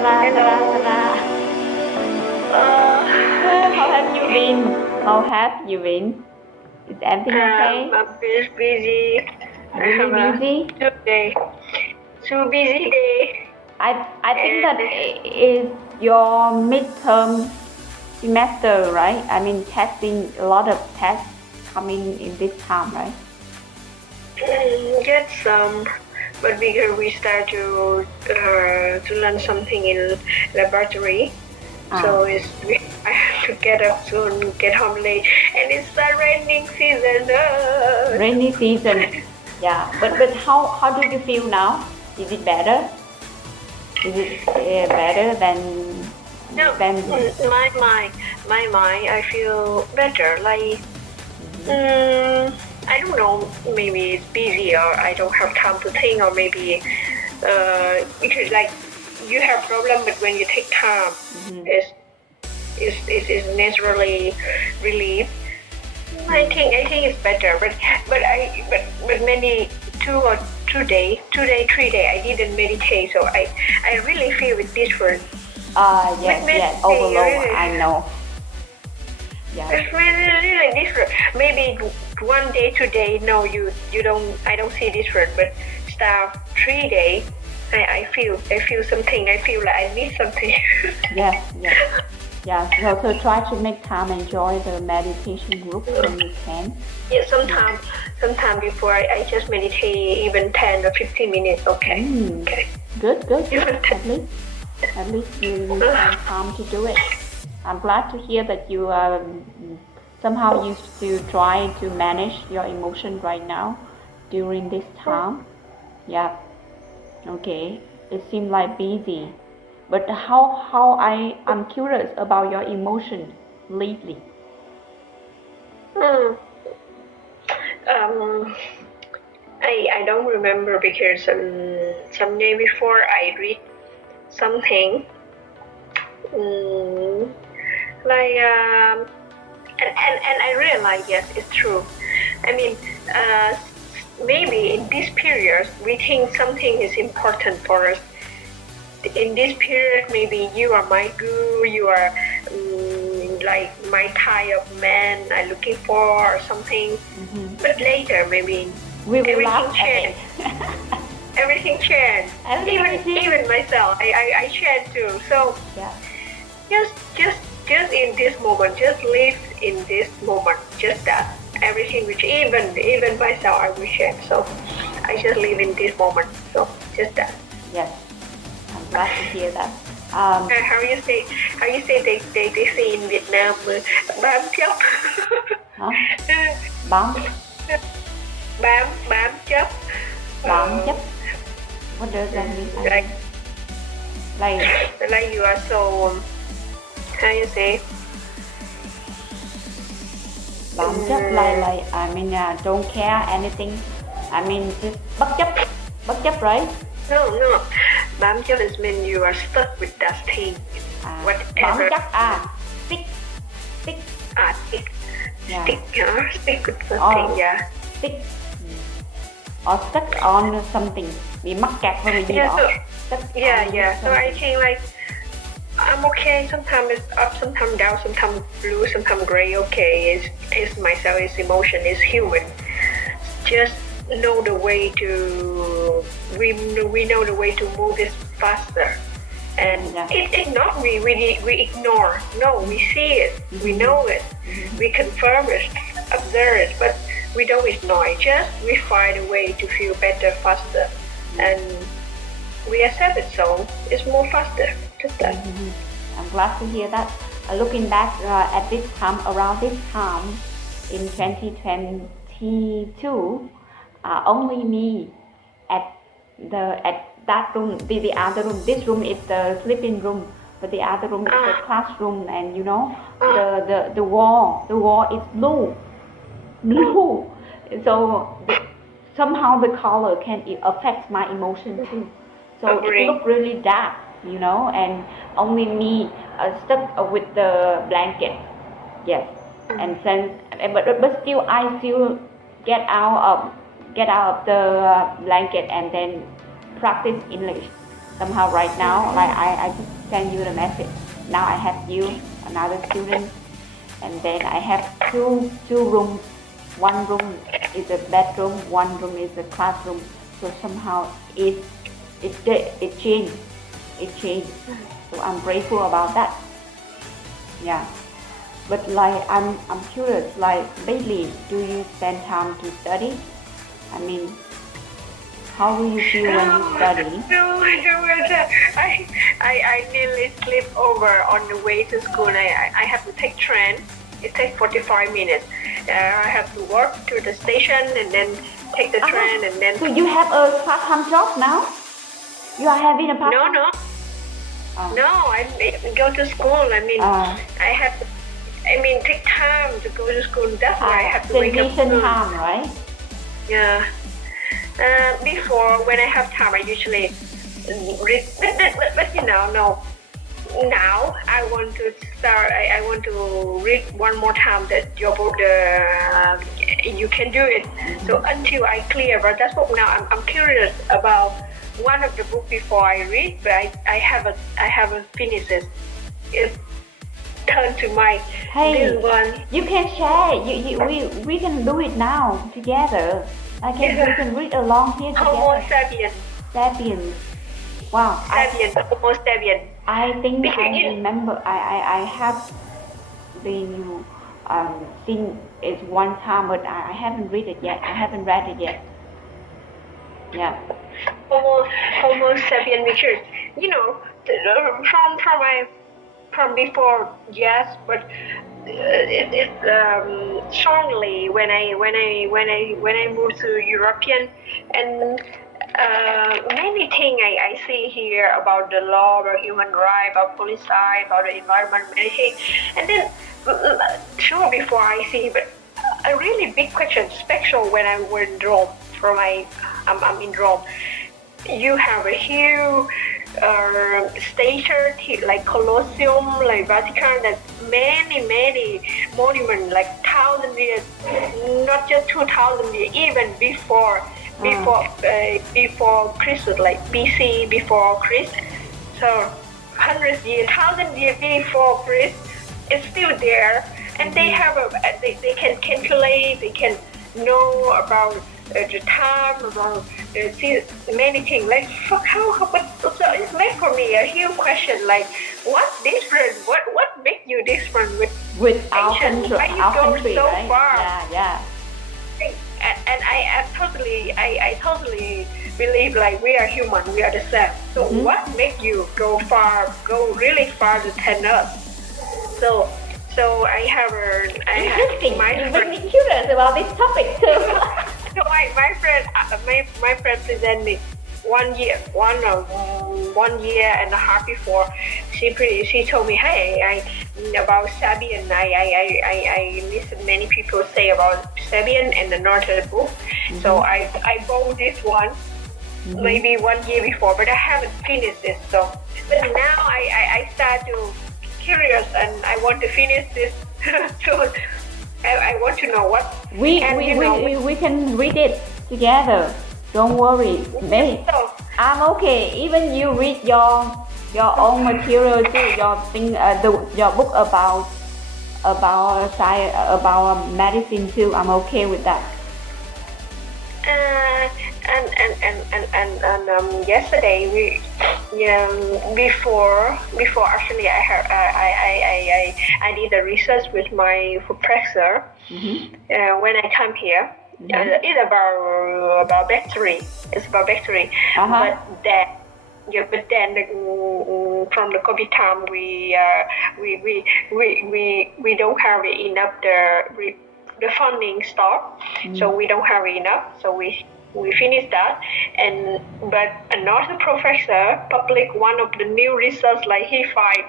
Ta-da. How have you been? How have you been? Is everything okay? I'm busy. Really busy? Too busy day. I think that is your midterm semester, right? I mean, testing, a lot of tests coming in this time, right? Get some, but we start to learn something in laboratory. So I have to get up soon, get home late, and it's the raining season. Rainy season, yeah. But how do you feel now? Is it better? Is it better than? No, my mind. I feel better. Like I don't know. Maybe it's busy, or I don't have time to think, or maybe because like you have problem, but when you take time, it's naturally relief. I think it's better, but maybe 3 days, 3 days I didn't meditate, so I really feel it different. Yes, overload. I know. Yeah. It's really different. Maybe 1 day, 2 days, no, you don't. I don't see different, but start 3 days, I feel something. I feel like I need something. Yeah. So try to make time, enjoy the meditation group when you can. Yeah, sometimes before I just meditate even 10 or 15 minutes. Okay. Okay. Good. At least you find time to do it. I'm glad to hear that you somehow used to try to manage your emotion right now during this time. Yeah. Okay. It seems like busy. But how I'm curious about your emotion lately. I don't remember because some day before I read something like and I realized yes, it's true. I mean, maybe in this period we think something is important for us. In this period, maybe you are my guru, you are like my type of man I'm looking for or something. But later, maybe everything changed. Everything changed. Even myself, I changed too. So just in this moment, just live in this moment, just that. Everything which even myself I will change. So I just live in this moment. So just that. Yes. I'm glad to hear that. How you say they say in Việt Nam bám chấp. Hả? Bám chấp. Bám chấp. What does that mean? Like you are so how you say? Bám chấp like I mean don't care anything. I mean just bất chấp, right? No. Bám chấp is mean you are stuck with that thing. Whatever. Bám chấp stick. Stick. Yeah. Stick with something. Yeah. Stick. Or stuck on something. Bị mắc kẹt vào cái gì đó. Yeah. So I think like I'm okay. Sometimes it's up, sometimes down, sometimes blue, sometimes gray. Okay, it's myself. It's emotion. It's human. Just know the way to we know the way to move it faster, and it's not we ignore. No, we see it, we know it, we confirm it, observe it, but we don't ignore it. Just we find a way to feel better faster, and we accept it, so it's more faster. Just that. I'm glad to hear that. Looking back at this time, around this time in 2022. Only me at that room, the other room. This room is the sleeping room, but the other room is the classroom, and you know the wall is blue. So somehow the color can affect my emotion too. So it looks really dark, you know, and only me stuck with the blanket. Yes, and but still I still get out of the blanket and then practice English. somehow right now, like I just send you the message. Now I have you, another student, and then I have two rooms. One room is a bedroom, one room is a classroom. So somehow it changed. It changed. So I'm grateful about that. Yeah. But like I'm curious, like lately, do you spend time to study? I mean, how do you feel when you study? No, I nearly sleep over on the way to school. I have to take train. It takes 45 minutes. I have to walk to the station and then take the train and then... So you have a part-time job now? You are having a part-time? No. No, I go to school. I mean, I have to, take time to go to school. That's why I have to wake up soon. Time, right? Yeah. Before, when I have time, I usually read. But no. Now I want to start. I want to read one more time that your book. You can do it. So until I clear, but that's what now I'm curious about one of the book before I read, but I haven't finished it. It's turned to my this one. You can share. We can do it now together. We can read along here together. Homo sapiens. Sapiens. Wow. Sapiens. Homo sapiens. I think I remember. I have been seen it one time, but I haven't read it yet. I haven't read it yet. Yeah. Homo sapien pictures. From before, yes, but it's strongly when I moved to European, and many things I see here about the law, about human rights, about policy, about the environment, many things, and then sure before I see, but a really big question, especially when I was in Rome. I'm in Rome. You have a huge statue like Colosseum, like Vatican, that many monuments, like 1,000 years, not just 2,000 years, even before Christ, like BC, before Christ. So 100 years, 1,000 years before Christ, it's still there, and they have they can calculate, they can know about the time, about many things. Like how but so it's made for me a huge question. Like what's different? What makes you different with our ancient? country? Why you our go country, so right? far? Yeah. And I totally believe like we are human, we are the same. So what makes you go really far than us? So I have my friend. You make me curious about this topic too. So my friend presented me 1 year and a half before. She told me, hey, about Sabian. I listen many people say about Sabian and the Northern book. So I bought this one maybe 1 year before, but I haven't finished it. So, but now I start to curious and I want to finish this soon. I want to know what we can read it together. Don't worry, mate. I'm okay. Even you read your own material too. Your thing, your book about science, about medicine too. I'm okay with that. And yesterday before actually I did a research with my professor when I come here. It's about battery. It's about battery. But then from the COVID time we don't have enough the funding stop, so we don't have enough. So we finished that, but another professor published one of the new research, like he find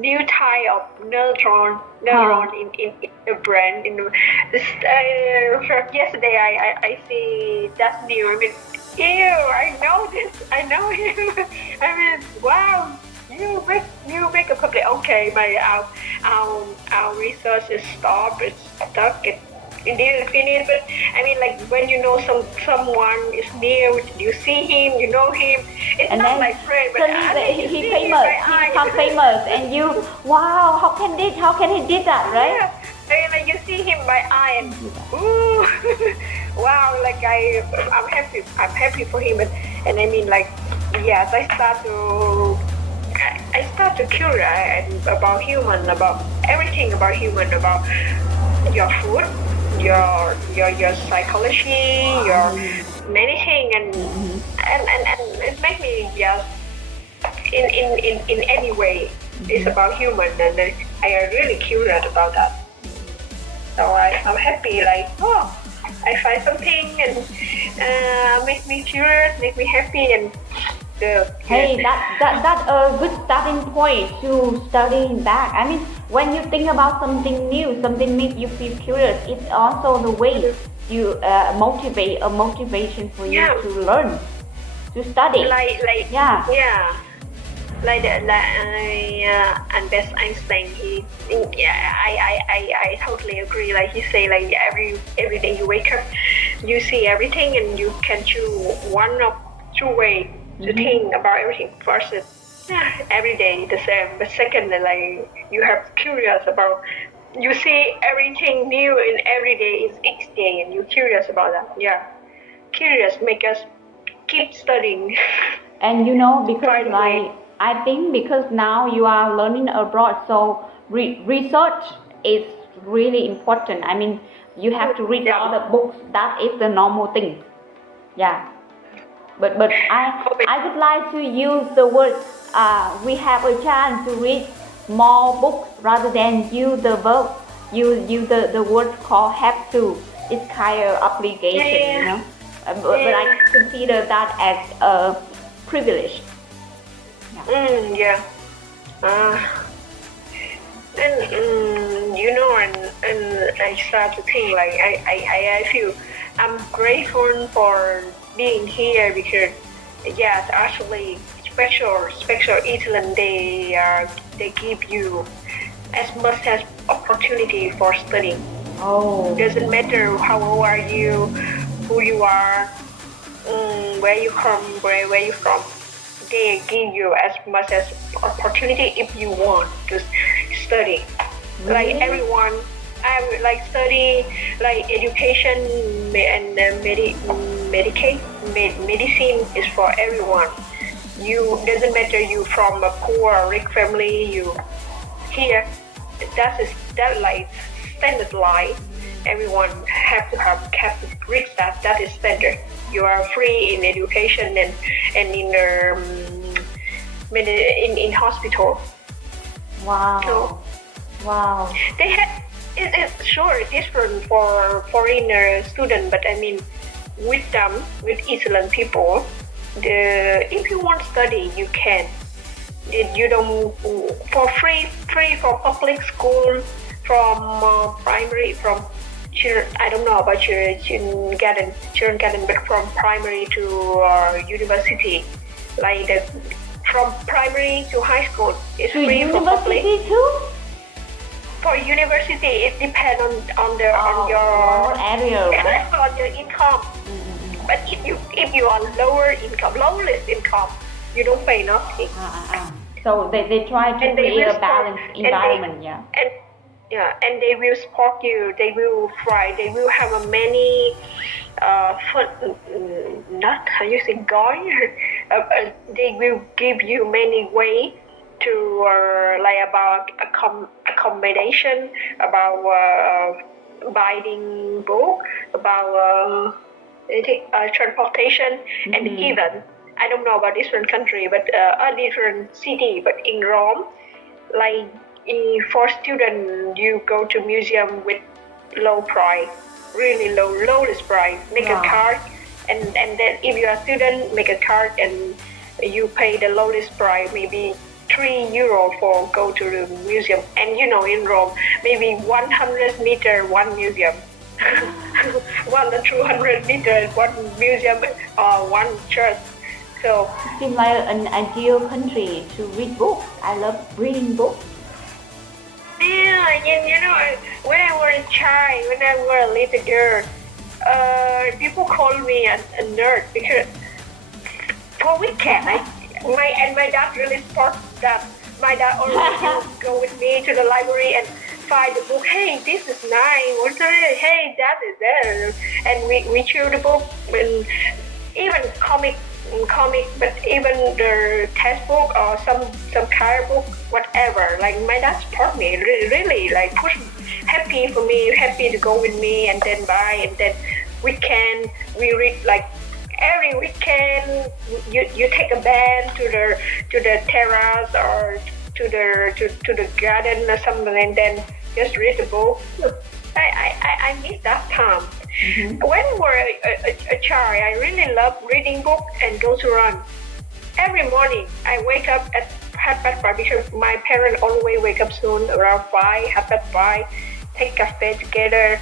new type of neuron in the brain. Yesterday I see that's new. I mean, I know this. I know you. I mean, wow. You make a public. Okay, but our research is stopped. It's stuck. You didn't finish, but I mean, like when you know someone is near, you see him, you know him. It's And not then like friend, but suddenly I mean, you he see him famous, by he eye. become famous, and you, wow, how can he did that, right? Yeah, I mean, like you see him by eye, and ooh, wow, like I'm happy for him, and I mean, like, yes, I start to curious about human, about everything about human, about your food, your psychology, your many things, and it makes me just in any way it's about human, and I am really curious about that. So I'm happy, like, oh, I find something and make me curious, make me happy, and Hey, that a good starting point to studying back. I mean, when you think about something new, something make you feel curious, it's also the way you motivate a motivation for you Yeah. to learn, to study. Yeah. Yeah. Like Albert Einstein, I totally agree. Like he say, like every day you wake up, you see everything, and you can choose one of two ways to think about everything. First, every day the same, but second, like you have curious about. You see everything new in every day is each day, and you're curious about that. Yeah, curious make us keep studying. And you know, because By the way. like I think because now you are learning abroad, so research is really important. I mean, you have to read all the books. That is the normal thing. Yeah. But I would like to use the word we have a chance to read more books rather than use the verb, use the word called have to. It's kind of obligation, you know. But I consider that as a privilege. Yeah. And you know, and I start to think like I feel I'm grateful for being here because yes, actually special Iceland they give you as much as opportunity for studying. Oh. Doesn't matter how old are you, who you are, where you come, where you from. They give you as much as opportunity if you want to study. Really? Like everyone, I would like study like education and medicine is for everyone. You doesn't matter you from a poor or rich family. You here that like standard life. Everyone have to reach that. That is standard. You are free in education and in in hospital. Wow. So, wow. they have it's sure different for foreigner student, but I mean with them, with Iceland people, if you want to study you can. You don't for free for public school, from primary, from I don't know about children garden, but from primary to university, like from primary to high school, it's To free for public. university too? For university, it depends on What area, right? on your income. But if you are lowest income, you don't pay nothing. So they try to And they create will a balanced support- environment, yeah. And they will support you. They will try. They will have a many not how you say they will give you many ways to like about accommodation, about buying book, about transportation, and even I don't know about different country, but a different city. But in Rome, like for student, you go to museum with low price, really lowest price. Make a card, and then if you are a student, make a card and you pay the lowest price, maybe €3 for go to the museum. And you know, in Rome, maybe 100 meter one museum. 200 meters one museum or one church. So It seems like an ideal country to read books. I love reading books. yeah, you know, when I was a child, when I was a little girl, people call me a nerd because for weekend, my dad really supports that. My dad always used to go with me to the library and find the book. Hey, this is nice. What's that? Hey, that is there. And we choose the book and even comic, but even the textbook or some kind of book, whatever. Like my dad support me really like push happy for me, happy to go with me and then buy and then weekend we read like every weekend you take a band to the terrace or to the garden or something and then just read the book. I miss that time. Mm-hmm. When we were a child, I really love reading book and go to run. Every morning I wake up at 5:30 because my parents always wake up soon around 5:30, take cafe together.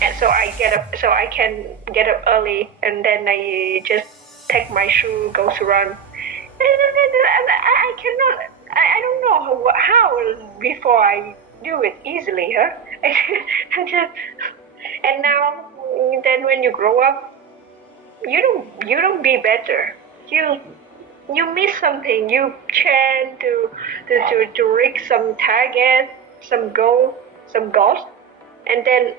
And so I get up, so I can get up early, and then I just take my shoe, go to run. And I cannot, I don't know how before I do it easily, huh? And now, then when you grow up, you don't be better. You miss something. You tend to reach some target, some goals, and then.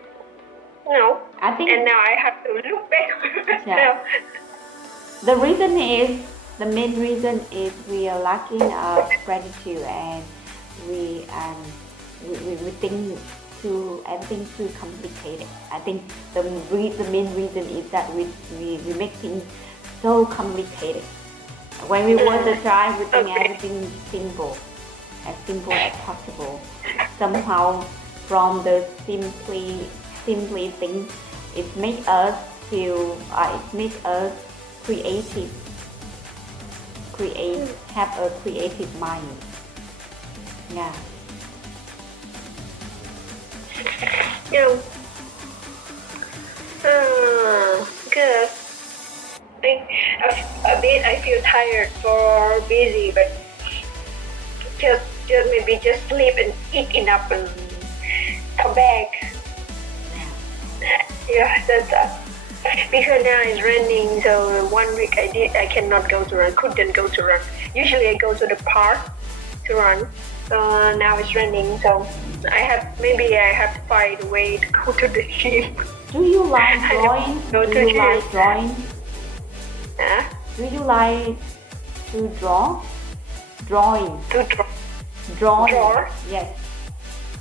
No, I think, and now I have to look back. Yeah. The main reason is we are lacking gratitude and we think everything too complicated. I think the main reason is that we make things so complicated. When we want to try, we think everything simple as possible. Somehow, from the simply things, it makes us feel, it makes us have a creative mind. Yeah. Yeah. Good. A bit I feel tired or busy, but just maybe just sleep and eat enough and come back. Yeah, that's that. Because now it's raining, so 1 week I cannot go to run, couldn't go to run. Usually I go to the park to run. So now it's raining, so I have to find a way to go to the gym. Do you like drawing? Like drawing? Huh? Do you like to draw? Drawing. To draw. Draw? Yes.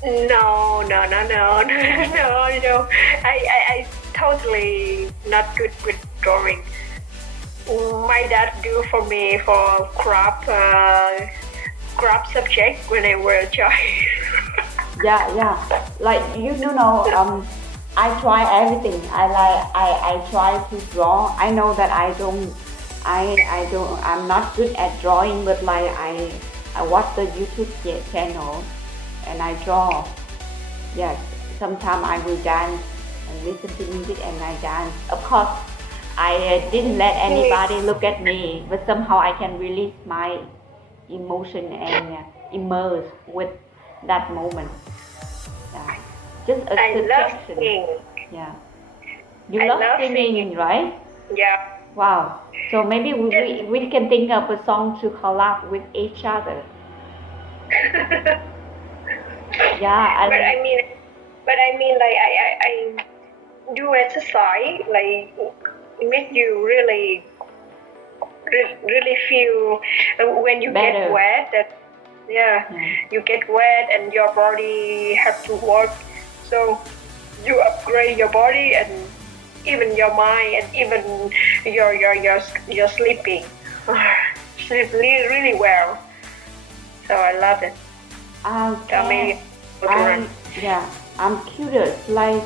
No. I totally not good with drawing. My dad do for me for craft subject when I was a child. Yeah. Like you know, I try everything. I try to draw. I know that I'm not good at drawing, but like I watch the YouTube channel and I draw. Yes, sometimes I will dance and listen to music and I dance. Of course, I didn't let anybody look at me, but somehow I can release my emotion and immerse with that moment. Yeah. Just a I love suggestion. singing. Yeah. You love singing, right? Yeah. Wow. So maybe we can think of a song to collab with each other. Yeah. But I mean, like I do exercise, like make you really feel when you better. get wet. That you get wet and your body have to work. So you upgrade your body and even your mind and even your sleeping. Sleep really well. So I love it. So maybe I'm curious, like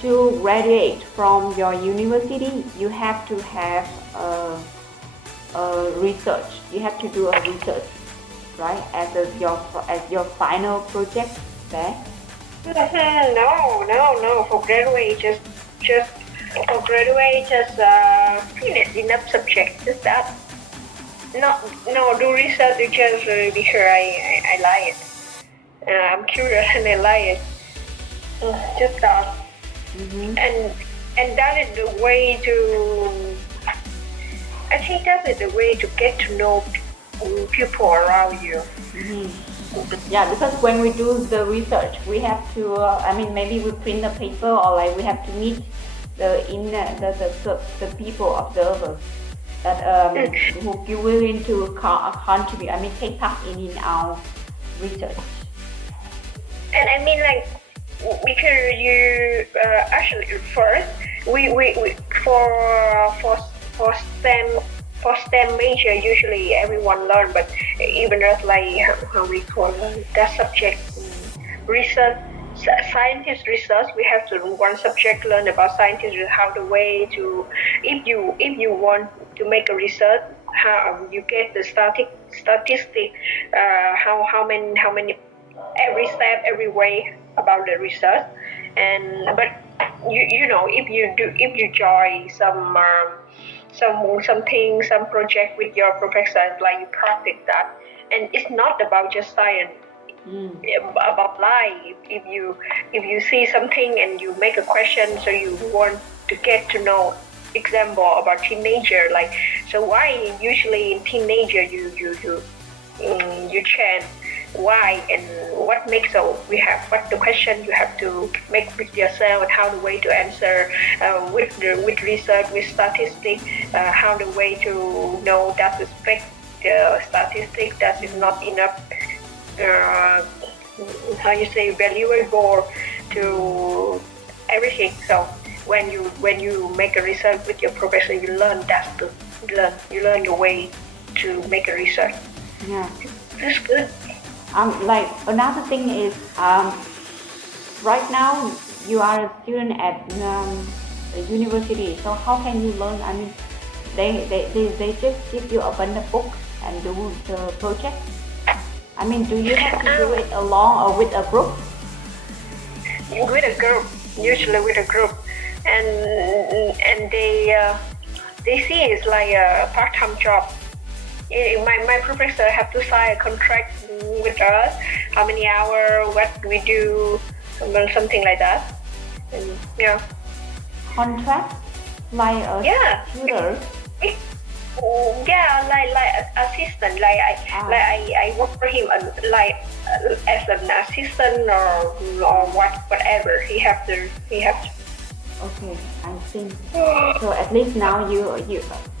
to graduate from your university, you have to have a research. You have to do a research, right? As your final project there. No. For graduate, just finish enough subject. Just that. No, do research just because I like it. I'm curious and I like it. Just that. And that is the way to. I think that is the way to get to know people around you. Yeah, because when we do the research, we have to. Maybe we print a paper, or like we have to meet the people observers that who be willing to contribute. Take part in our research. And I mean, like, because you actually first we for STEM major usually everyone learn, but even as like how we call that subject research. Scientist research, we have to one subject learn about scientists, how the way to if you want to make a research, how you get the statistic, how many every step, every way about the research. And but you know if you join some project with your professor, like you practice that, and it's not about just science. About life. If you see something and you make a question, so you want to get to know. Example about teenager, like, so why usually in teenager you chant why and what makes, so we have what the question you have to make with yourself and how the way to answer with research, with statistics, how the way to know that respect the statistic that is not enough how you say valuable to everything. So when you make a research with your professor, you learn you learn the way to make a research. Yeah, that's good. Like another thing is right now you are a student at the university, so how can you learn? They just give you a bunch of books and do the project. Do you have to do it alone or with a group? With a group, usually with a group, and they see it's like a part-time job. My professor have to sign a contract with us, how many hours, what we do, something like that. And, yeah. Contract? Like a tutor? Yeah, like assistant. I work for him as an assistant or whatever. He have to. Okay, I think. So at least now you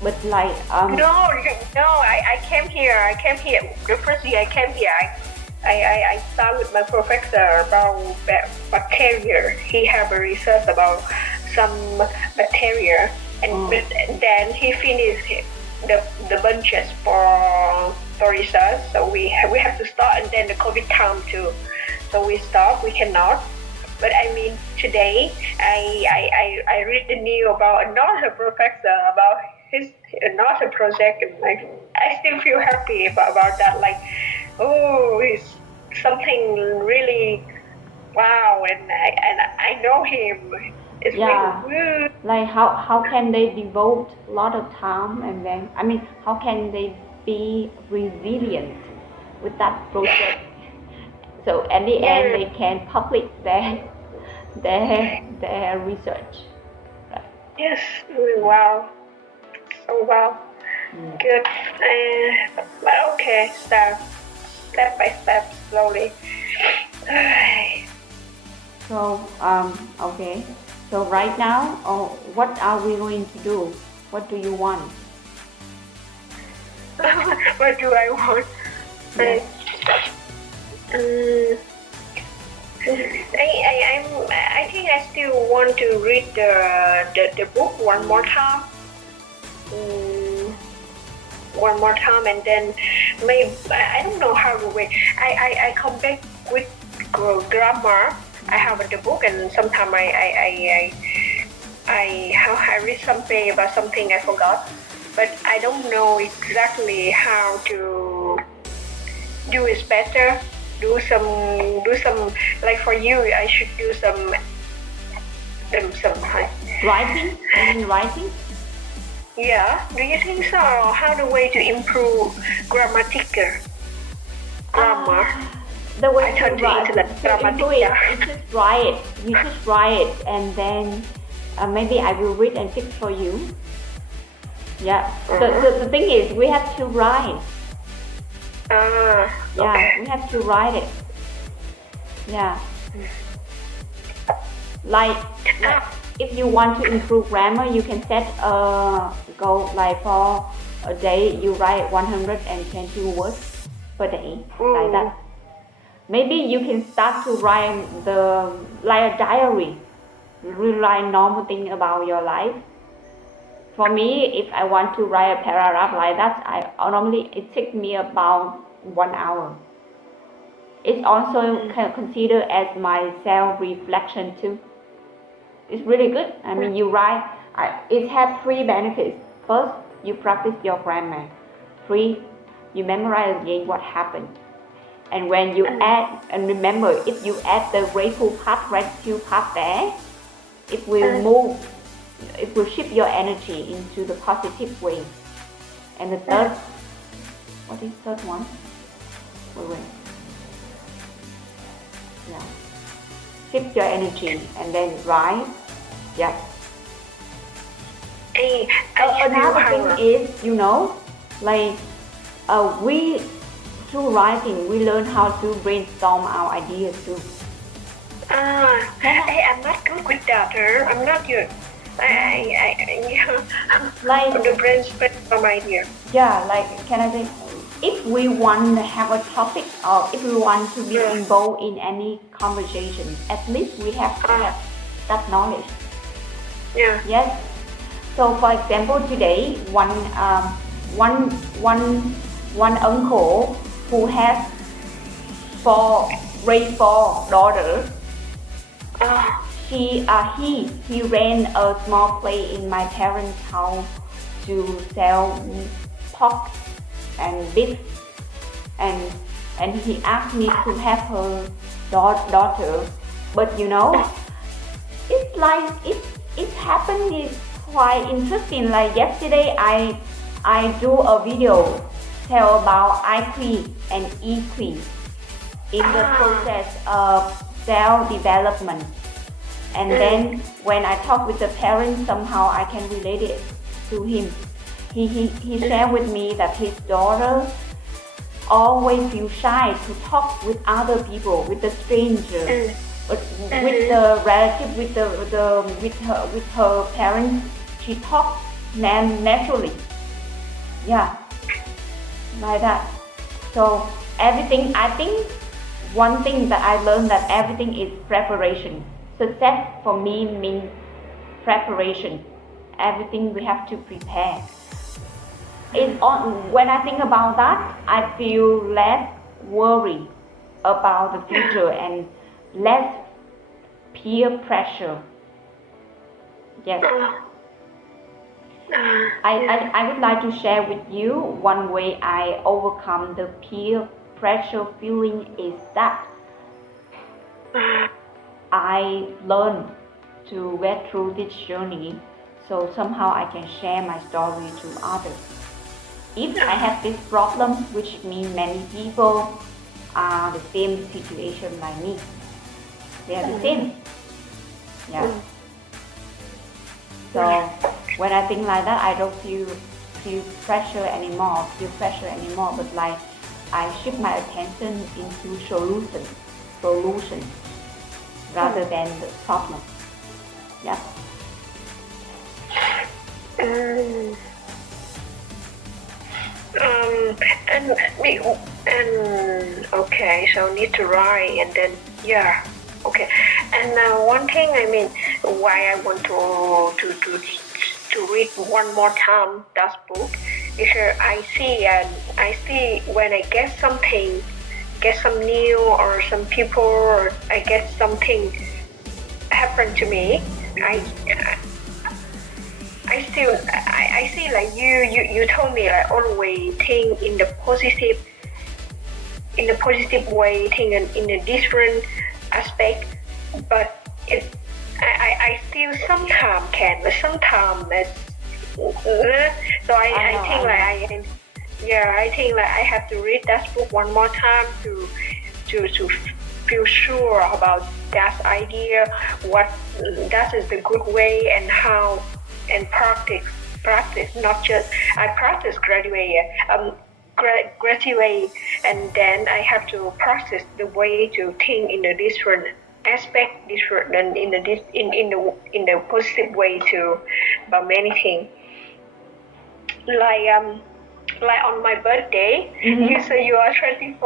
but like No, I came here. The first year I came here. I started with my professor about bacteria. He have a research about some bacteria, and then he finished the bunches for research. So we have to start, and then the COVID come too. So we stop. We cannot. But today I read the news about another professor about his another project, and I still feel happy about that. Like, oh, it's something really wow, and I know him. It's really good. Like how can they devote a lot of time, and then how can they be resilient with that project? So at the end they can publish their research. Right. Yes. Wow. So wow. Good. But okay, step by step, slowly. So okay. So right now, what are we going to do? What do you want? What do I want? Yes. I think I still want to read the book one more time. One more time, and then maybe I don't know how to wait. I come back with grammar. I have the book, and sometimes I read something about something I forgot, but I don't know exactly how to do it better. Do some like for you. I should do some Writing? Writing? Yeah. Do you think so? How the way to improve grammar? the way I turn to internet dramatic. do it, you just write it. You just write it, and then maybe I will read and fix for you. Yeah. The thing is, we have to write. Yeah, okay. we have to write it. Yeah. Like if you want to improve grammar, you can set a goal like for a day you write 120 words per day, like that. Maybe you can start to write like a diary, write normal thing about your life. For me, if I want to write a paragraph like that, it takes me about 1 hour. It's also considered as my self-reflection too. It's really good. I mean, you write. It has 3 benefits. First, you practice your grammar. 3, you memorize again what happened. And when you add, and remember, if you add the gratitude part there, it will shift your energy into the positive way. And the third, what is third one? Wait. Yeah. Shift your energy and then write. Yeah. Another thing is, like we through writing we learn how to brainstorm our ideas too. I'm not good with that. I'm not good. Like the brainstorm idea. Yeah, like can I say, if we want to have a topic or if we want to be involved in any conversation, at least we have to have that knowledge. Yeah. Yes. So for example, today one uncle who has raised 4 daughters. He ran a small place in my parents' house to sell pork and beef, and he asked me to have her daughter, but it's like it happened is quite interesting. Like yesterday, I do a video tell about IQ and EQ in the process of self-development. And then when I talk with the parents, somehow I can relate it to him. He shared with me that his daughter always feels shy to talk with other people, with the stranger, but with the relative, with her parents, she talks naturally. Yeah, like that. So everything, I think one thing that I learned that everything is preparation. Success for me means preparation. Everything we have to prepare. When I think about that, I feel less worried about the future and less peer pressure. Yes. I would like to share with you one way I overcome the peer pressure feeling is that I learned to get through this journey, so somehow I can share my story to others. If I have this problem, which means many people are the same situation like me. They are the same. Yeah. So when I think like that, I don't feel pressure anymore, but like I shift my attention into solution rather than the problem. Yeah. Okay, so need to write and then okay. And one thing, why I want to read one more time that book is I see when I get some new or some people or I get something happen to me, I see like you told me like always think in the positive way, think in a different aspect, but I still sometimes can, but sometimes so I think like I think like I have to read that book one more time to to feel sure about that idea, what that is the good way, and how, and practice. Not just I practice graduate, and then I have to practice the way to think in a different aspect, different and in the positive way too about many things. Like on my birthday, you say you are 20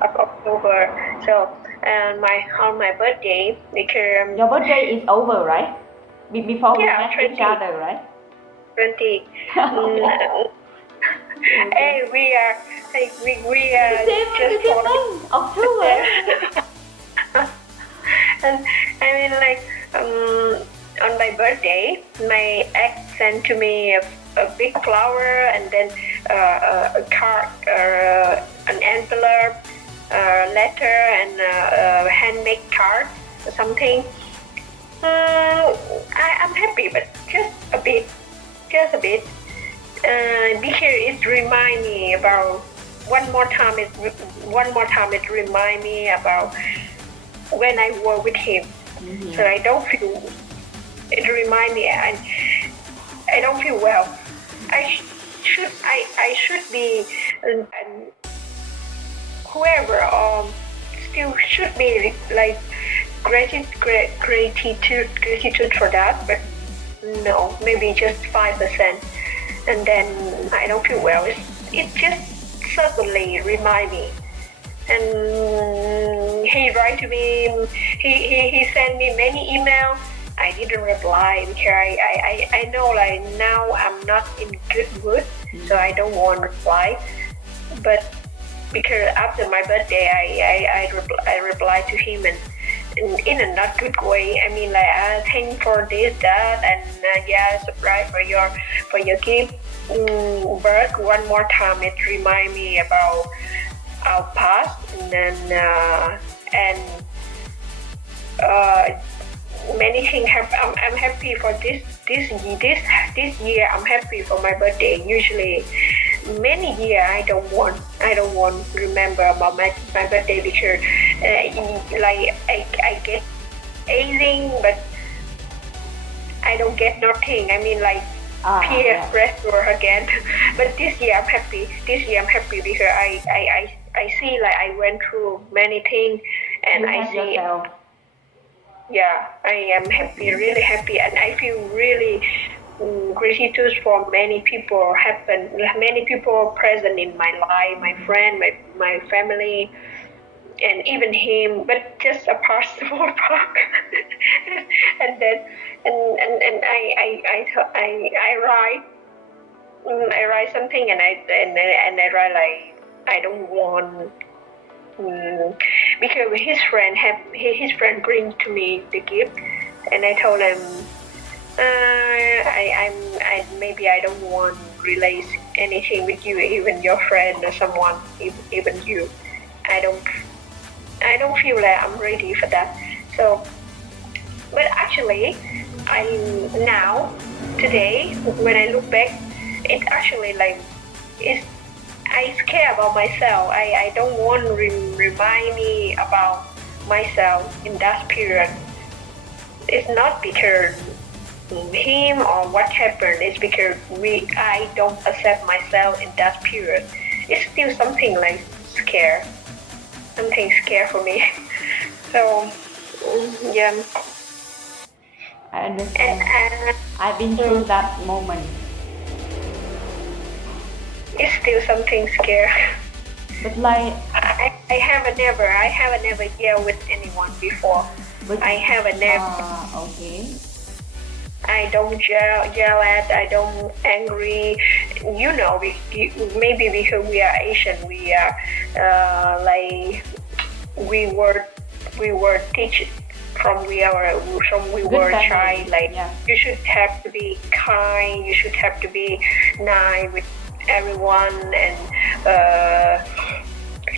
of October. So on my birthday, because your birthday is over, right? Before we met 20. each other, right? 20. Hey, we are just for October. And I mean, like, on my birthday, my ex sent to me a big flower, and then a card, an envelope, a letter, and a handmade card or something. I'm happy, but just a bit, because it reminds me about one more time. It reminds me about when I work with him. So I don't feel. It reminds me, and I don't feel well. I should be, whoever still should be like gratitude for that, but no, maybe just 5%, and then I don't feel well. It just suddenly remind me. And he write to me. He sent me many emails. I didn't reply because I know, like, now I'm not in good mood, so I don't want to reply. But because after my birthday, I replied to him, and in a not good way. I mean, like, thank for this, that, and surprise for your gift. But one more time, it remind me about our past, and then many things happen. I'm happy for this year. I'm happy for my birthday. Usually, many years I don't want to remember about my birthday because like I get aging, but I don't get nothing. I mean, like, peer pressure again. But this year I'm happy. Because I see, like, I went through many things, and you I see. Yourself. Yeah, I am happy, really happy, and I feel really gratitude for many people present in my life, my friend, my family, and even him, but just a small part. And then and I write something, and I write, like, I don't want. Because his friend bring to me the gift, and I told him maybe I don't want to relate anything with you, even your friend or someone, even you. I don't feel like I'm ready for that. So, but actually, today when I look back, it actually, like, I care about myself. I don't want to remind me about myself in that period. It's not because him or what happened. It's because I don't accept myself in that period. It's still something like something scare for me. So yeah. I understand. And I've been through that moment. It's still something scary. But like I haven't never yelled with anyone before. but, I haven't never. Okay. I don't yell at. I don't angry. You know, maybe because we are Asian, we are like we were teach from we were a child. Like, you should have to be kind. You should have to be nice with everyone, and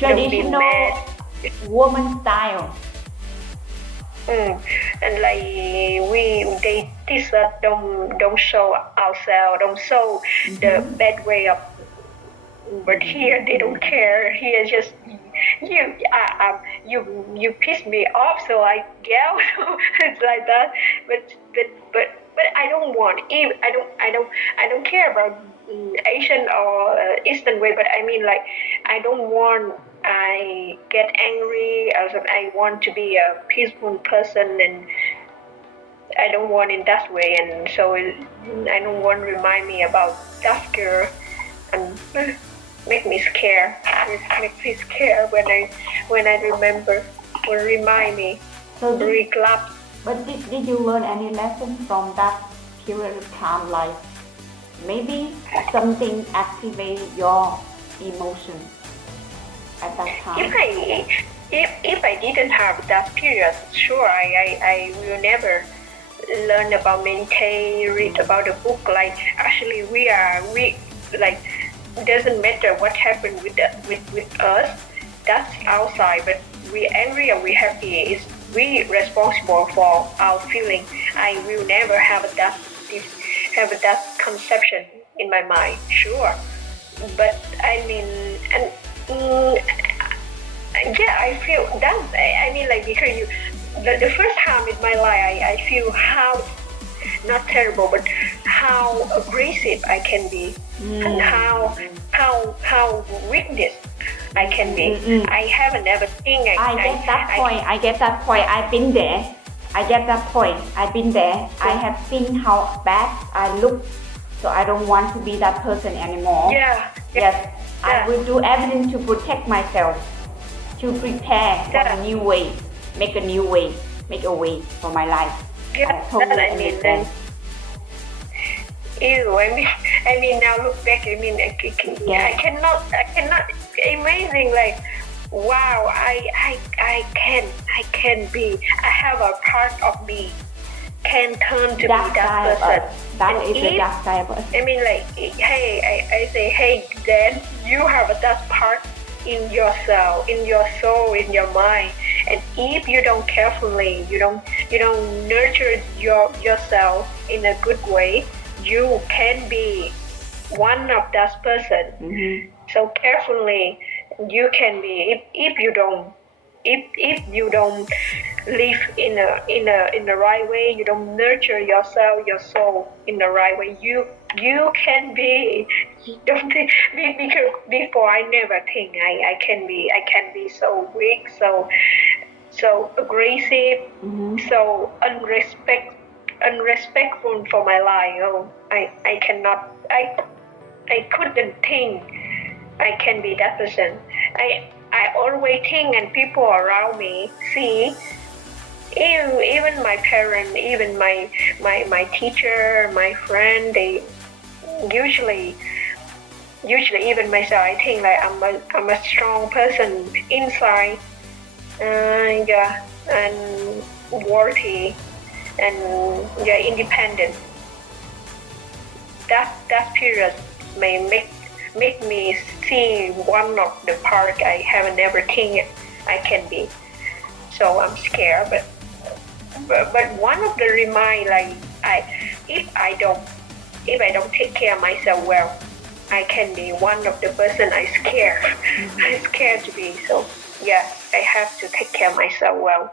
don't be mad. Woman style. And like they teach us don't show ourselves, don't show the bad way of. But here they don't care. Here just you piss me off, so I yell. It's like that. But I don't want. I don't care about Asian or Eastern way. But I mean, like, I don't want. I get angry. Also, I want to be a peaceful person, and I don't want in that way. And so I don't want to remind me about that girl, and make me scared. Make me scared when I remember, or remind me. So Reclap. but did you learn any lesson from that period of time? Like maybe something activate your emotion at that time. If I didn't have that period, sure, I will never learn about meditate, read about the book. Like, actually, we like, doesn't matter what happened with us. That's outside, but we angry or we happy. Is we responsible for our feeling. I will never have that conception in my mind. Sure, but I mean, and yeah, I feel that. I mean, like, because the first time in my life, I feel how, not terrible, but how aggressive I can be, and how weakness I can be. I haven't ever think. I get that point. I get that point. I've been there. I get that point. I've been there. I have seen how bad I look, so I don't want to be that person anymore. Yeah. Yes, I will do everything to protect myself, to prepare for a new way, make a way for my life. Yeah, I totally understand. Ew, I mean, now look back. I mean, I cannot. Amazing, like, wow. I can be. I have a part of me can turn to Dark be that side of person. us. That is the dark side of us. I mean, like, hey, I say, hey, Dan, you have that part in yourself, in your soul, in your mind. And if you don't carefully, you don't nurture yourself in a good way, you can be one of that person. Mm-hmm. So carefully, you can be. If you don't live in the right way, you don't nurture yourself, your soul in the right way, you can be. Don't think, because before I never think I can be so weak, so aggressive, so unrespectful for my life. Oh, I cannot. I couldn't think I can be that person. I always think, and people around me see, even my parents, even my teacher, my friend, they usually even myself, I think like I'm a strong person inside, and worthy, and independent. That period may make me see one of the part I have never think I can be. So I'm scared, but one of the remind, like, if I don't take care of myself well, I can be one of the person I scared. I'm scared to be. So yeah, I have to take care of myself well.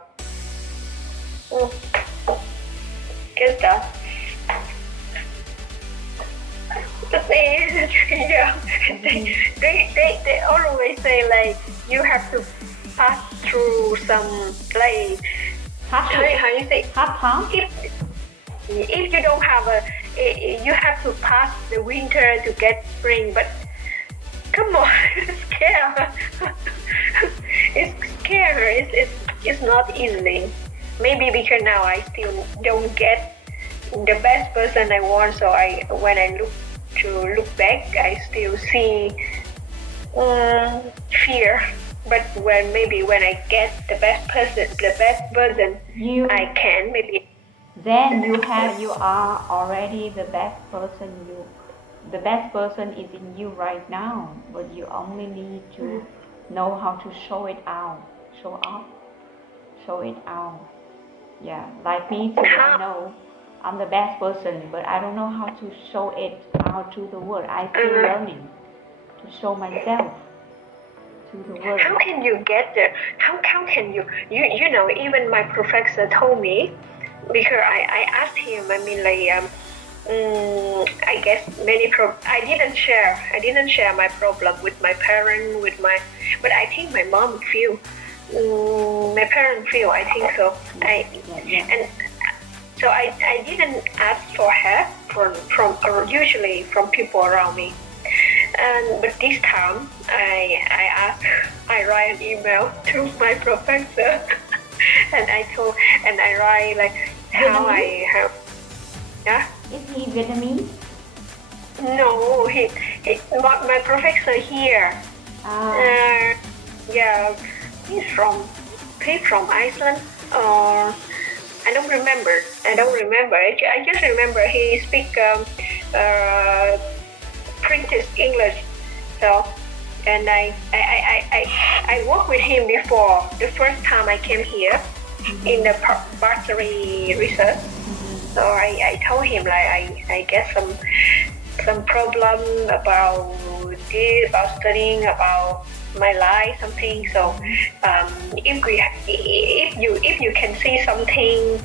Guess that. They always say, like, you have to pass through some, like, how you say, if you don't have you have to pass the winter to get spring. But come on, it's scary. It's scary. It's not easily. Maybe because now I still don't get the best person I want. So when I look back, I still see fear. But when I get the best person, I can maybe. Then you are already the best person. The best person is in you right now, but you only need to know how to show it out, show it out. Yeah, like me too. I know I'm the best person, but I don't know how to show it out to the world. I'm still learning to show myself. to the world. How can you get there? How can you know, even my professor told me, because I asked him, I mean, like, I guess I didn't share my problem with my parents, but I think my mom feel, my parents feel, I think so. And so I didn't ask for help from usually from people around me. But this time I write an email to my professor and I write like how I have. Yeah. Is he Vietnamese? No, my professor here. Yeah, he's from Iceland. I don't remember. I just remember he speak British English. So, and I worked with him before. The first time I came here in the battery research. So I told him like I get some problem about this, about studying, about my life, something. So if you can see something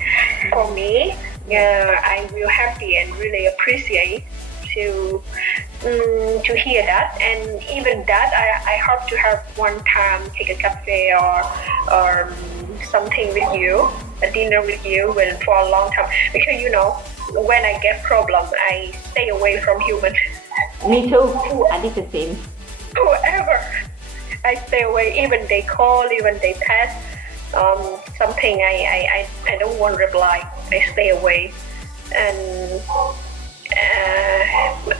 for me, I will happy and really appreciate to hear that. And even that I hope to have one time take a cafe or something with you, a dinner with you for a long time, because you know when I get problem I stay away from human. Me too. I did the same. Whoever I stay away, even they call, even they text something, I don't want to reply. I stay away. And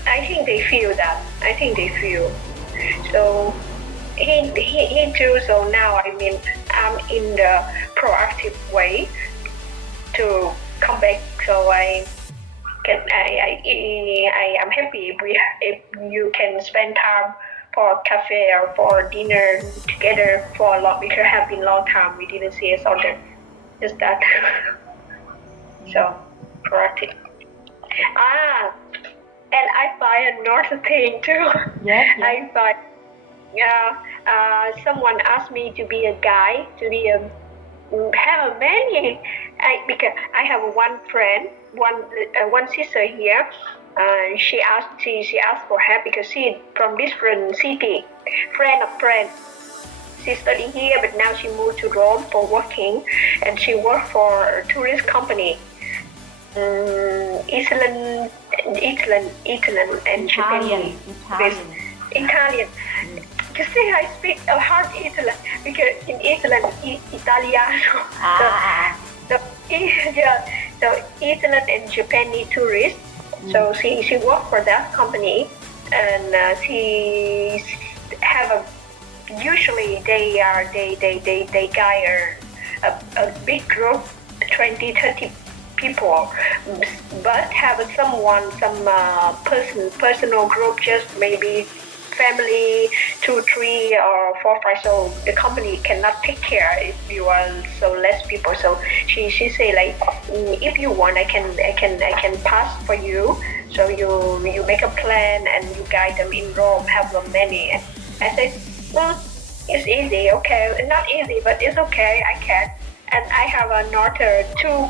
I think they feel that. So he too. So now I'm in the proactive way to come back. So I am happy if you can spend time for cafe or for dinner together for a long, because it has been a long time we didn't see each other. Just that. So proactive. And I find another thing too. Yes. I find someone asked me to be a guy, to be have a man. Because I have one friend, one sister here. She asked for help because she from different city, friend of friend. She studied here, but now she moved to Rome for working, and she worked for a tourist company. Italy and Japan. Italian. You see, I speak a hard Italian because in Italy, Italiano. So Italy and Japanese tourists. So she worked for that company, and she have a. Usually they hire a big group, 20-30 people, but have some personal group, just maybe family 2, 3 or 4, 5. So the company cannot take care if you are so less people. So she say like, if you want, I can pass for you. So you make a plan and you guide them in Rome, have them many. I said, it's easy, okay, not easy, but it's okay, I can. And I have another two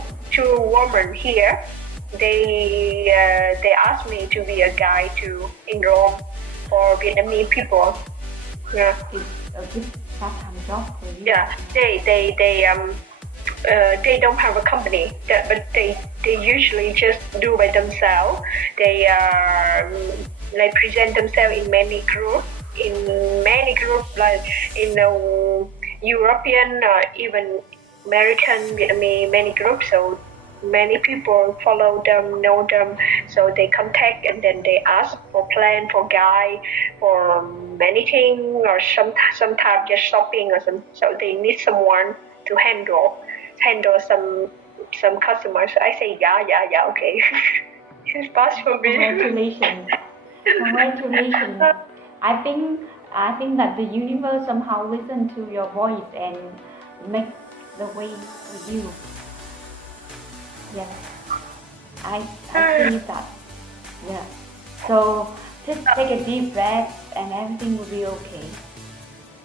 women here. They asked me to be a guide in Rome for Vietnamese people. Yeah. It's a good part-time job for you. Yeah. They don't have a company, but they usually just do by themselves. They present themselves in many groups, like in European, even American, Vietnamese, many groups. So many people follow them, know them, so they contact and then they ask for plan, for guide, for many things, or sometimes just shopping or some. So they need someone to handle some customers. So I say yeah, okay. It's possible. Congratulations. I think that the universe somehow listen to your voice and make the way for you. Yes, I believe that. Yeah. So just take a deep breath and everything will be okay.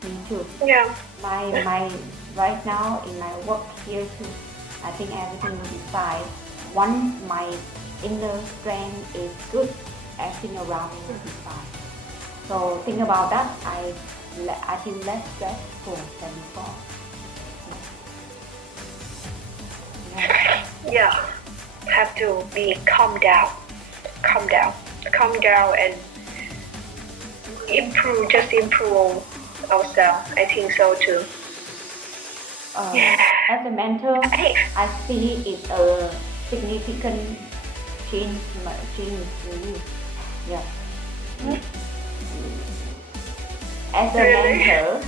Me too. Yeah. My right now in my work here too, I think everything will be fine. Once my inner strength is good, everything around me will be fine. So think about that. I feel less stressful than before. Yeah. Have to be calm down, and improve ourselves. I think so too. As a mentor, I see it a significant change in you. Yeah. As a Really? mentor,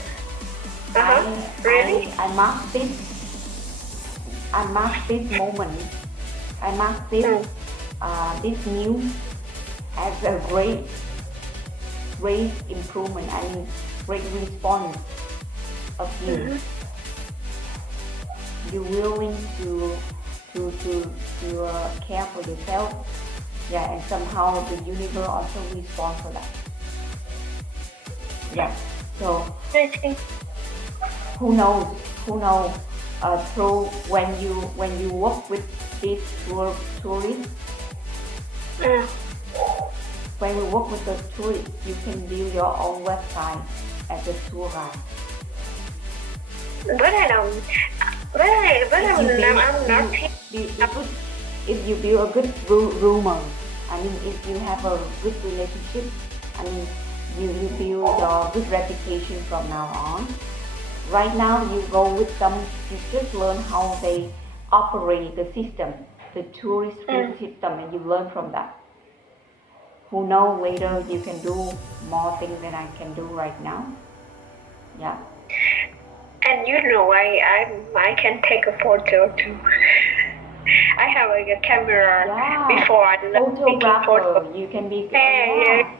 Really? I mark this moment. I mark this news as a great improvement. I mean, great response of you. You're willing to care for yourself. Yeah, and somehow the universe also responds for that. Yeah. So who knows? Through when you work with these tourists, when you work with the tourists, you can build your own website as a tour guide. But I'm not. If you build a good rumor, I mean, if you have a good relationship, I mean, you build your good reputation from now on. Right now, you go with them, you just learn how they operate the system, the tourist system, and you learn from that. Who knows, later you can do more things than I can do right now. Yeah. And I can take a photo too. I have a camera. Before I love taking photos. You can be.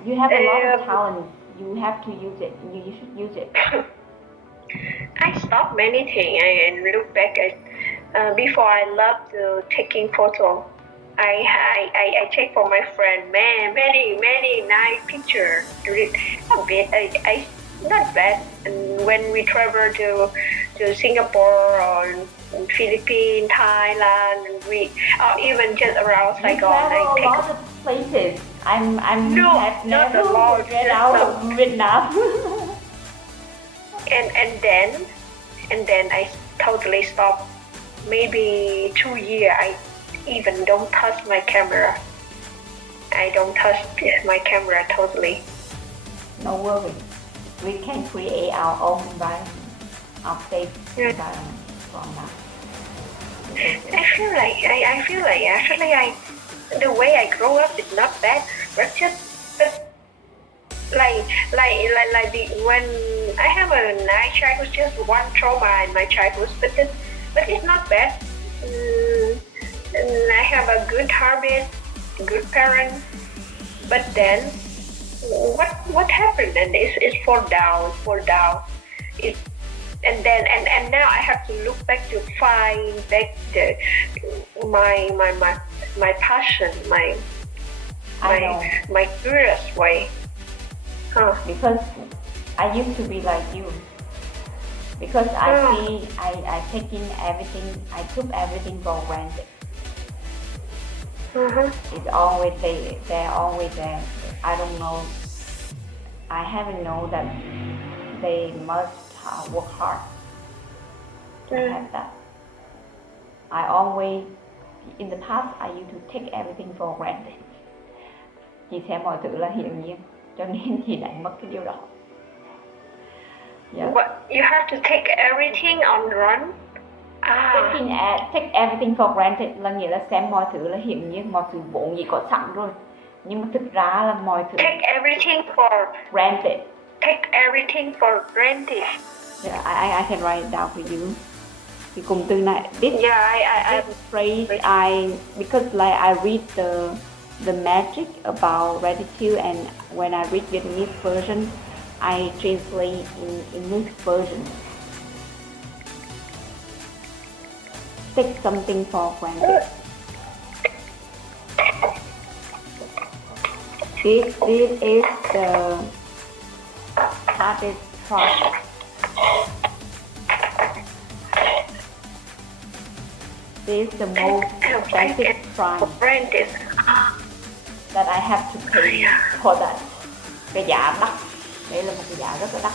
You have a lot of talent. You have to use it. You should use it. I stopped many things and look back at. Before I loved taking photos. I take for my friend. Many nice pictures. A bit. I not bad. And when we travel to Singapore or Philippines, Thailand, or even just around Saigon. I take a lot of places. I'm not never a lot. Get out of Vietnam. and then I totally stopped. Maybe 2 years. I even don't touch my camera. I don't touch my camera totally. No worry. We can create our own environment, our safe environment from that. I feel like actually the way I grow up is not bad, but when I have a nice childhood, just one trauma in my childhood, but it's not bad. I have a good habit, good parents, but then what happened? And it's fall down. And now I have to look back to find back my passion, my curious way. Because I used to be like you. Because I take in everything, I took everything for granted. It's always they're always there. I don't know. I haven't known that they must work hard to have that. I always, in the past, I used to take everything for granted. Chị xem mọi thứ là hiển nhiên, cho nên chị đánh mất cái điều đó. Yeah. What, you have to take everything on run? Take everything for granted là nghĩa là xem mọi thứ là hiển nhiên, mọi thứ vốn dĩ có sẵn rồi. Nhưng mà thực ra là mọi thứ. Take everything for granted. Take everything for granted. Yeah, I can write it down for you. Thì cùng từ này, this phrase because like I read the magic about gratitude, and when I read Vietnamese version, I translate in English version. Take something for granted. This is the hardest part This is the most expensive price Granted. that I have to pay for that. Cái giá đắt, đây là một cái giá rất là đắt,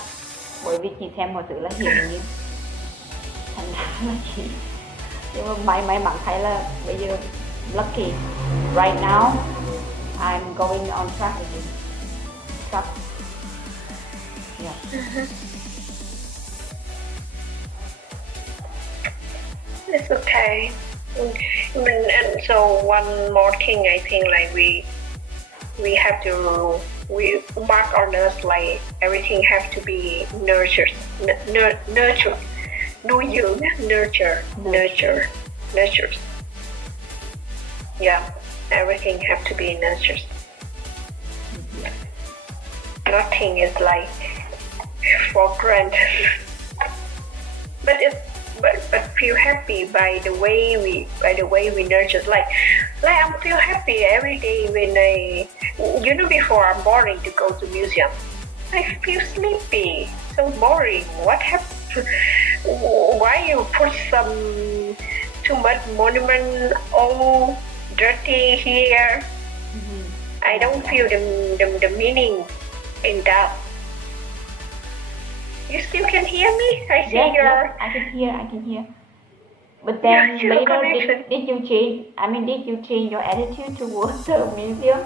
bởi vì chị xem mọi thứ là hiển nhiên, thành ra là chị, nhưng mà may mắn thay là bây giờ lucky right now I'm going on track again. Track. Yeah. It's okay. And so one more thing, I think, like we have to mark on us, like everything have to be nurtured, nurtured, nuôi dưỡng, nurtured. Yeah, everything have to be nurtured. Nothing is like for granted. But feel happy by the way we nurture. Like I feel happy every day when before I'm boring to go to museum. I feel sleepy, so boring. What happened? Why you put some too much monument all dirty here? Mm-hmm. I don't feel the meaning in that. You still can hear me? I see yes, I can hear. But then later, did you change your attitude towards the museum?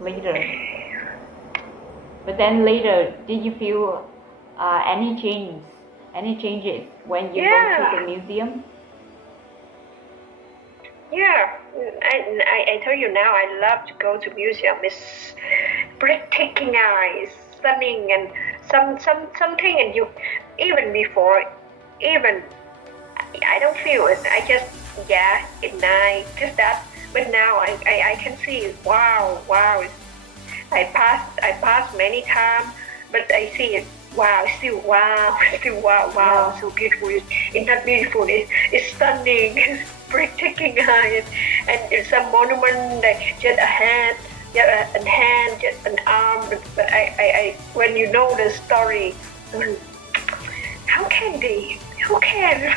Later. But then later, did you feel any changes when you go to the museum? Yeah, I tell you now, I love to go to museum. It's breathtaking eyes, stunning, and something, and you even before, even I don't feel it. I just it's nice, just that. But now I can see it. Wow. I passed many times, but I see it. Wow, still wow, yeah. So beautiful. It's not beautiful. It's stunning. Breathtaking eyes, and some monument like just a hand, just an arm. But I when you know the story, how can they? Who can?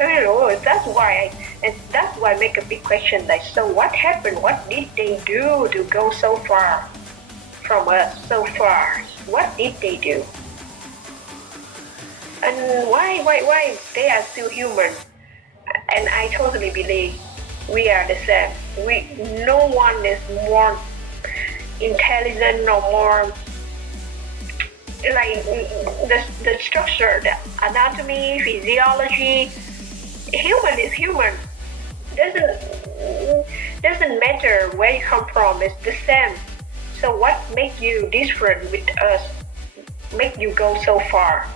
I don't know. That's why I make a big question. Like, so what happened? What did they do to go so far from us? So far, what did they do? And why they are still human? And I totally believe we are the same. No one is more intelligent or more like the structure, the anatomy, physiology. Human is human. Doesn't matter where you come from. It's the same. So what makes you different with us? Make you go so far?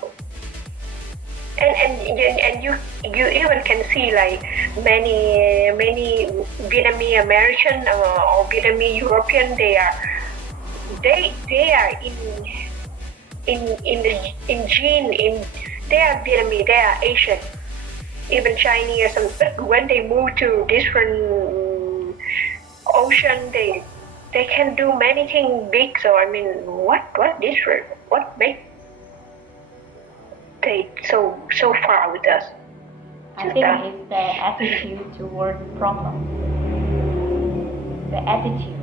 And you even can see like many Vietnamese American or Vietnamese European, they are in gene, they are Vietnamese, they are Asian, even Chinese, but when they move to different ocean, they can do many things big. So I mean, what different? What makes they so far with us? I think it's their attitude toward problem. The attitude.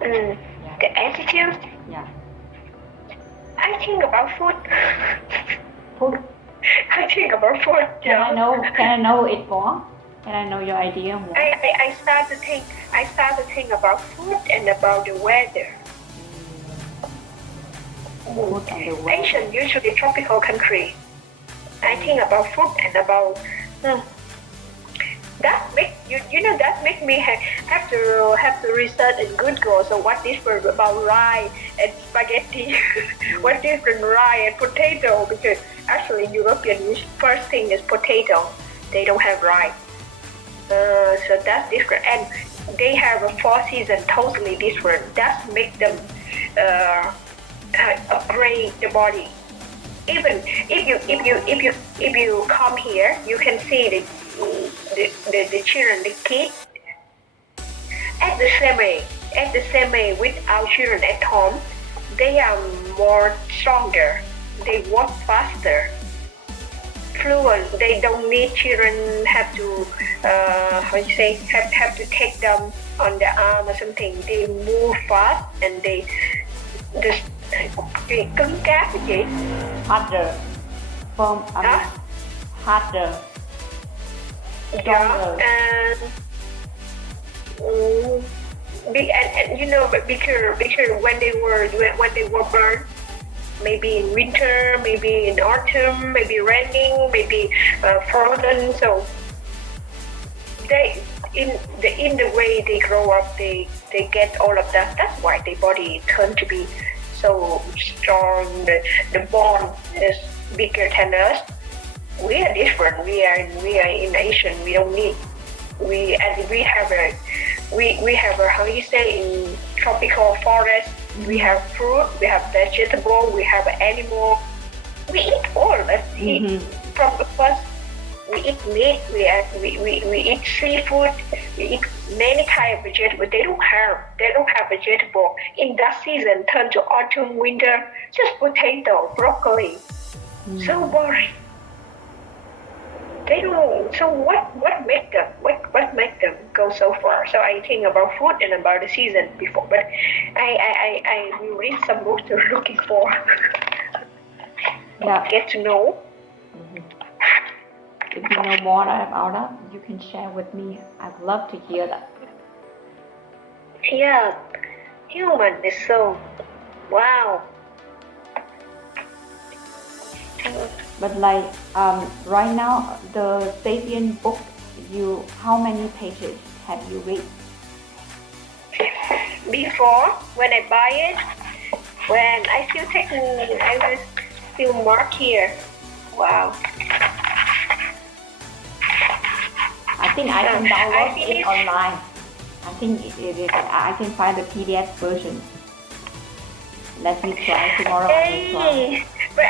Yeah. The attitude? Yeah. I think about food. Food? I think about food. Can I know it more? Can I know your idea more? I start to think about food and about the weather. Asian, usually tropical country. I think about food and about that make me have to research in Google. So what different about rye and spaghetti? What different rye and potato? Because actually European first thing is potato. They don't have rye. So that's different, and they have a 4 seasons totally different. That make them upgrade the body. Even if you come here, you can see the children, the kids at the same age with our children at home. They are more stronger. they walk faster. Fluent. They don't need children have to have to take them on their arm or something. They move fast and they just cứng cáp cái chị. Harder. Firm. Harder. Stronger. And you know, because when they were born, maybe in winter, maybe in autumn, maybe raining, maybe frozen. So they in the way they grow up, they get all of that. That's why their body turned to be so strong. The bone is bigger than us. We are different. We are in Asian. We don't need. We have a how you say in tropical forest. We have fruit. We have vegetable. We have animal. We eat all of it. From the first, we eat meat. We eat seafood. We eat many kind of vegetable. They don't have vegetable in that season. Turn to autumn, winter, just potato, broccoli. So boring. They don't. So what make them? What make them go so far? So I think about food and about the season before, but I will read some books to looking for. Get to know. If you know more about that, you can share with me. I'd love to hear that. Yeah, human is so wow. But like right now, the Sapien book, how many pages have you read? Before, when I buy it, when I will still mark here. Wow. I think I can download it online. I think I can find the PDF version. Let me try tomorrow. Hey, but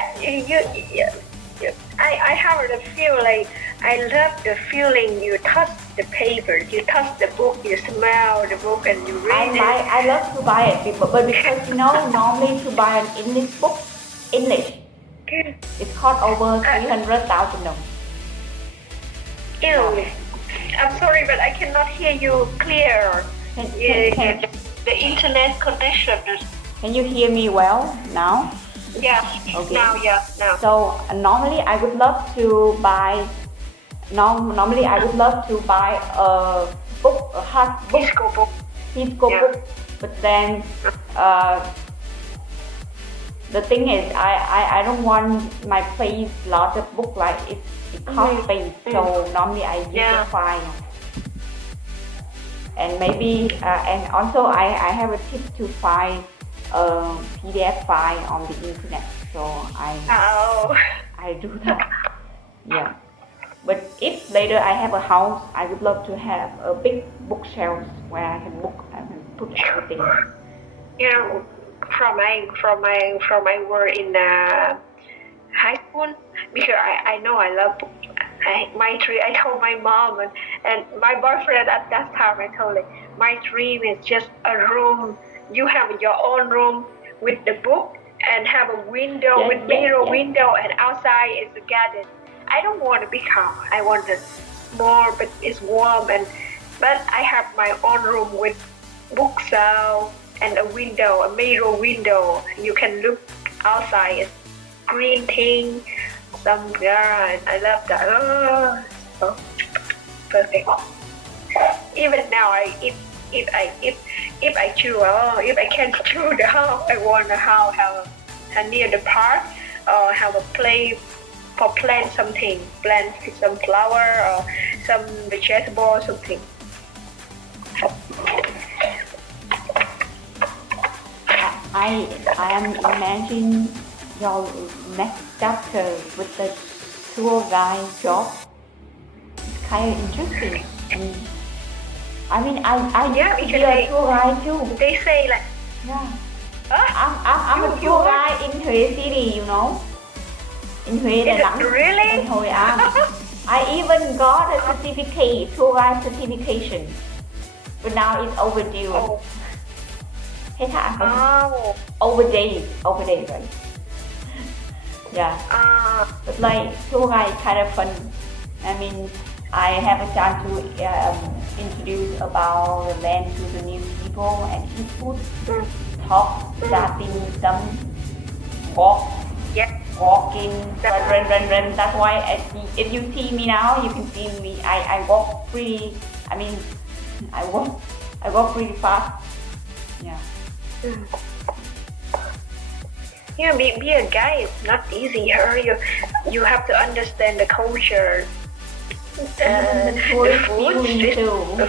I have the feeling. I love the feeling. You touch the paper, you touch the book, you smell the book, and you read it. I love to buy it, but because normally to buy an English book, it's cost over 300,000 dong. Ew. I'm sorry, but I cannot hear you clear. The internet connection. Can you hear me well now? Yeah. Okay. Now. So normally I would love to buy. Normally I would love to buy a book, a hard book, physical book. But then the thing is, I don't want my place lot of book like it costs space. So normally I use a file. And maybe and also I have a tip to find a PDF file on the internet. So I do that. Yeah. But if later I have a house, I would love to have a big bookshelf where I can put everything. You know, from my work in high school, because I know I love books. I told my mom and my boyfriend at that time, I told him, my dream is just a room. You have your own room with the book and have a window with mirror window, and outside is the garden. I don't want a big house. I want a small, but it's warm. But I have my own room with bookshelf and a window, a mirror window. You can look outside. It's green thing. Some garden. I love that. Oh, perfect. Even now, if I choose, if I can choose the house, I want a house have near the park or have a place for plant something, plant some flower or some vegetable or something. I am imagining your next chapter with the tour guide job. It's kind of interesting. And I mean, I used to be a tour guide too. They say like, I'm a tour guide in Huế City, you know. In Huế, Đà Nẵng. Really? In Hội An. I even got a certificate, tour guide certification. But now it's overdue. Hết hạn không? Overdue, right? Yeah. Uh, But like tour guide kind of fun. I mean, I have a chance to introduce about the land to the new people and eat food, mm, talk, chatting, some walk, yeah. walking, run. That's why if you see me now, you can see me. I walk pretty. I mean, I walk pretty fast. Yeah. Mm. Yeah, be a guy is not easy. You have to understand the culture, The the tourist food, feeling too. the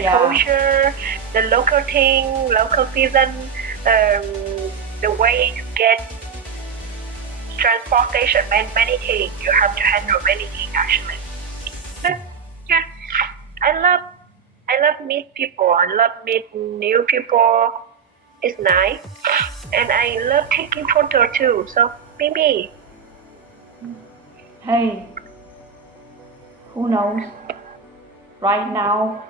Yeah. culture, the local thing, local season, the way you get transportation, many things. You have to handle many things actually. But yeah, I love meet people. I love meet new people. It's nice, and I love taking photo too. So maybe. Hey, who knows? Right now,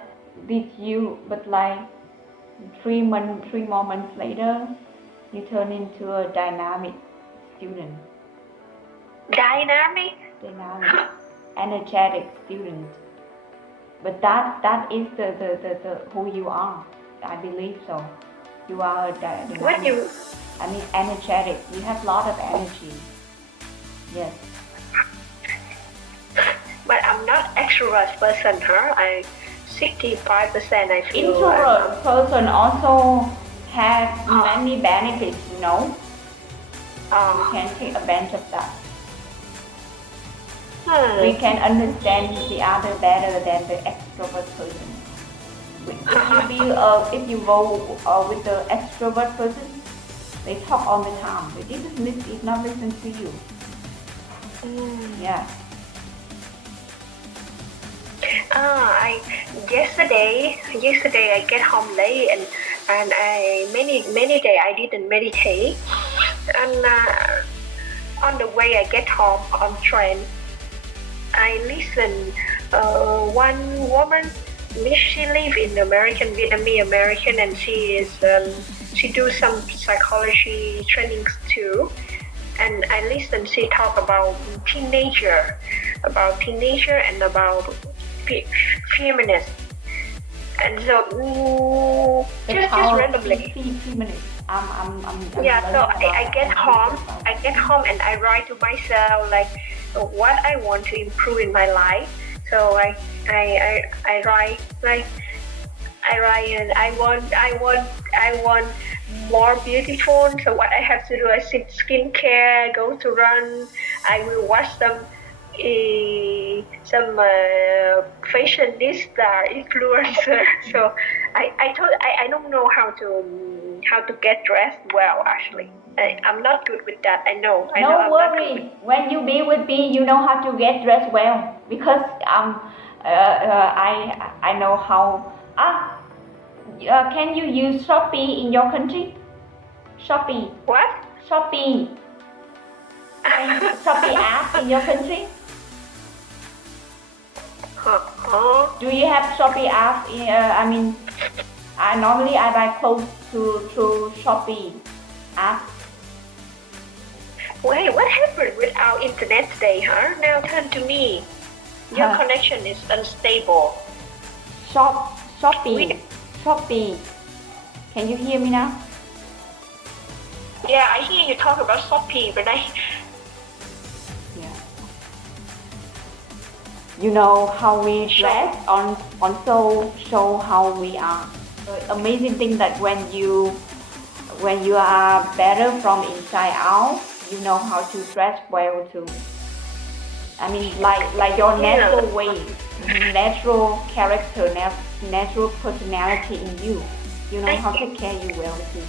with you, but like 3 more months later, you turn into a dynamic student, Dynamic. energetic student. But that is the who you are. I believe so. You are a dynamic. What you? I mean, energetic. You have a lot of energy. Yes. But I'm not extrovert person, huh? I 65% I feel. Introvert person also has many benefits, you know. You can take advantage of that. We can understand the other better than the extrovert person. If you go with the extrovert person, they talk all the time. But this is not listen to you. Yeah. Yesterday I get home late and I many day I didn't meditate, and on the way I get home on train I listen one woman. She live in Vietnamese American, and she do some psychology trainings too. And I listen. She talk about teenager and about feminist. And so just randomly. Yeah. So I get home and I write to myself like what I want to improve in my life. So I write like and I want more beautiful. So what I have to do, I skincare, go to run. I will watch some fashionista influencer. So I don't know how to get dressed well actually. I'm not good with that. I know. No worry. When you be with me, you know how to get dressed well because I know how. Can you use Shopee in your country? Shopee. What? Shopee. Shopee app in your country? Do you have Shopee app? I mean, normally I buy clothes through Shopee app. Wait, what happened with our internet today, huh? Now turn to me. Your connection is unstable. Shopee. Can you hear me now? Yeah, I hear you talk about Shopee, but Yeah. You know how we dress also show how we are. So amazing thing that when you are better from inside out, you know how to dress well too. I mean, like your natural way, natural character, natural personality in you. You know how to take care of you well too.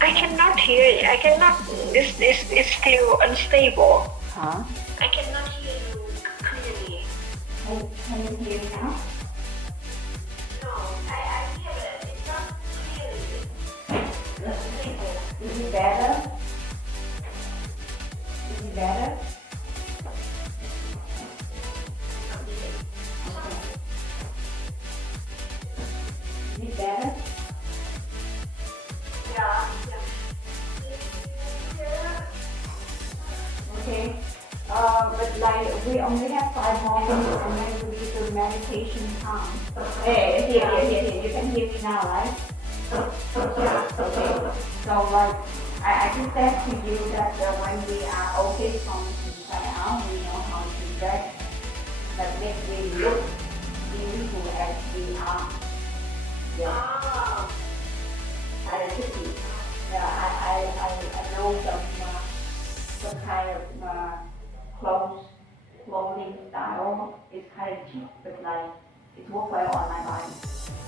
I cannot hear you. I cannot. This is still unstable. Huh? I cannot hear you clearly. Can you hear me now? No, I hear it. It's not clearly. Unstable. Is it better? Is it better? Is it better? Yeah. But like we only have 5 more minutes and then we do meditation time. Hey, here. You can hear me now, right? Okay. So like I just said to you that when we are okay from inside out, we know how to dress that makes we look beautiful as we are. Yeah. I think I know some kind of clothing style is kind of cheap, but like it works well on my body.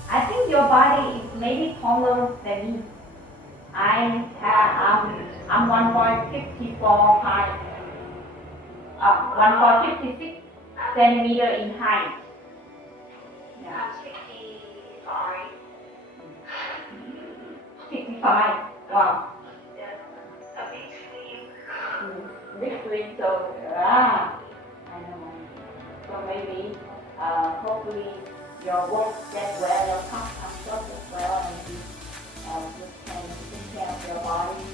I think your body is maybe taller than me. I'm 1.54 height, 1.56 centimeter in height. Yeah. I'm 65. 65. Wow. Yeah. A bit slim. Big slim, so I know. So maybe hopefully your work gets well, your cup comes up as well, and you can take care of your body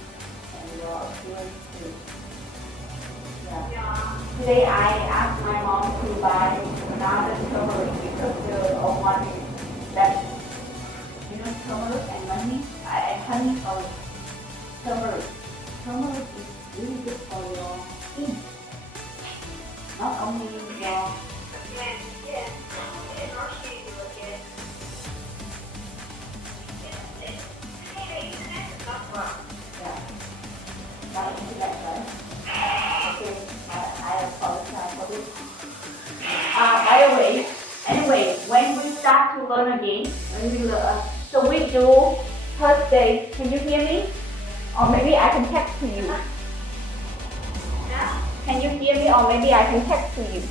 and your appearance too. Yeah. Today I asked my mom to buy another turmeric because the old one is left. You know turmeric and honey? Turmeric. Turmeric is really good for your skin. Not only your Yeah. It actually will get. yeah. Not only that, right? Okay, I apologize for this. By the way, anyway, when we start to learn again, so we do Thursday. Can you hear me? Or maybe I can text to you. Yeah. Can you hear me? Or maybe I can text to you.